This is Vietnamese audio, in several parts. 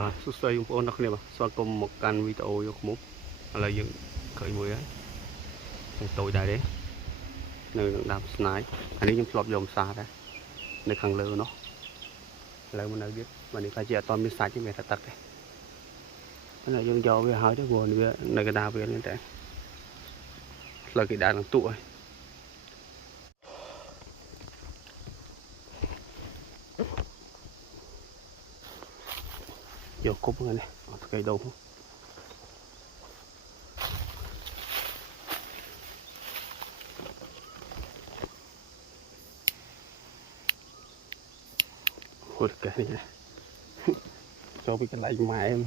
បាទសួស្តីបងប្អូនអ្នកគ្នាបាទស្វាគមន៍មកកាន់វីដេអូយកមុខឥឡូវយើងឃើញមួយហើយតូចដែរទេនៅនឹងដើមស្នាយអានេះខ្ញុំធ្លាប់យកមកសាដែរនៅខាងលើនោះឥឡូវមកនៅទៀតបាទនេះកាជាអត់តមានសាច់ទេមានតែទឹកទេតែយើងយកវាហើយទៅព្រោះវានៅកណ្ដាលវានេះតែផ្លូវគេដាក់នឹងទូហើយយកគប់ហ្នឹងនេះអត់ស្កេដូងហូតកែនេះចូលពីកន្លែងម៉ែem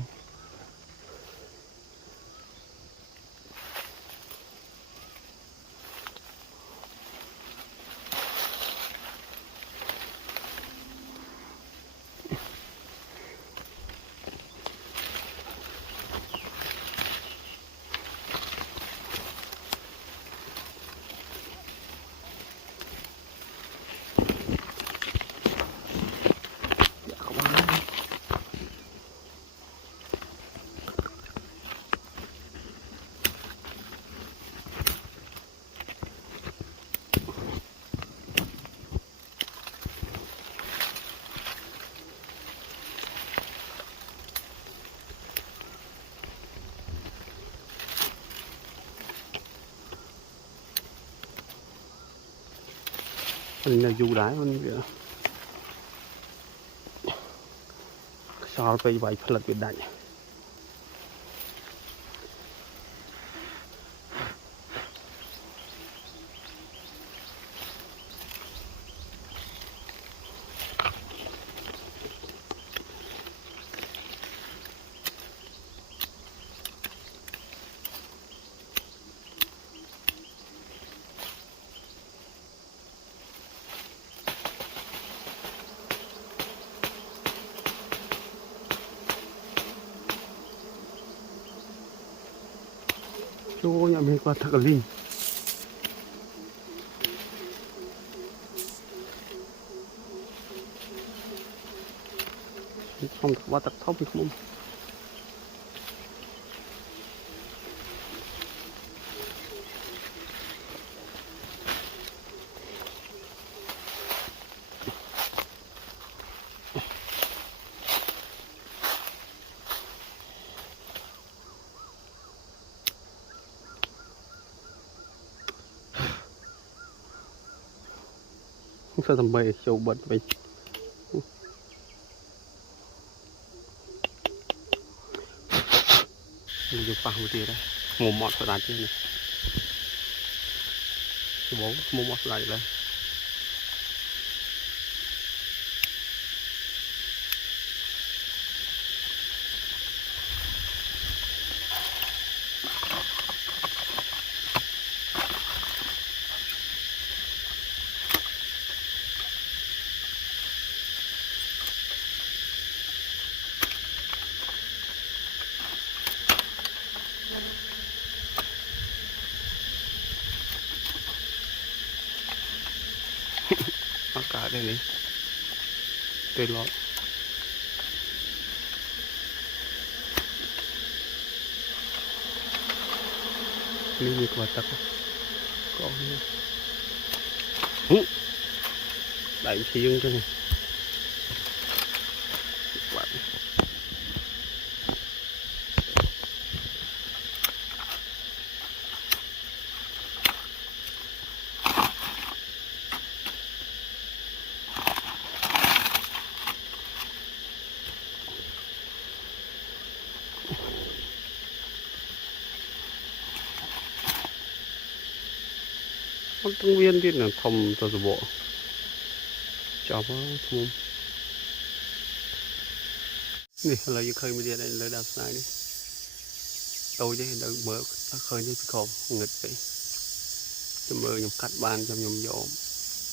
mình là dù đá mình so với vậy phải là việc đại chú nhà mình qua thật là linh không qua thật thóc thì không sao thầm mày chiều bật mình dùng phao thì đấy một mọt phải đánh trên này bố một mọt lại đây cả đây này cây lót ini như quả tắc có đại riêng cho này con công viên thì là thầm cho bộ chào không nè là như khơi mới đi đây lấy đào này đi tôi chứ đợi mở khơi như khom nghịch vậy cho mơ nhầm cắt ban cho nhầm dỗ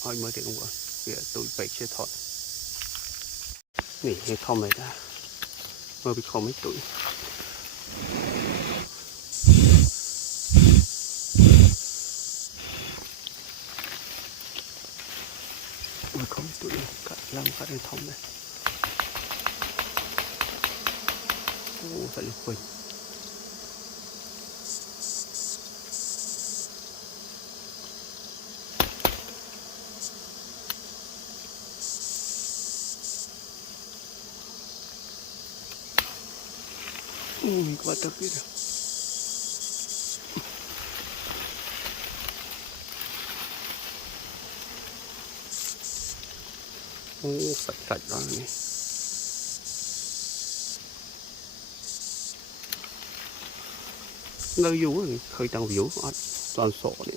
ôi mới thì không có việc tôi phải chơi thoại nè cái thom này ra mơ bị khom mấy tuổi không tụi cắt làm cắt để thông này Ô, tại lục bình. Các bạn tập biết được. Ô, sạch sạch đó này. Nơi vú khơi tăng vú toàn sổ này.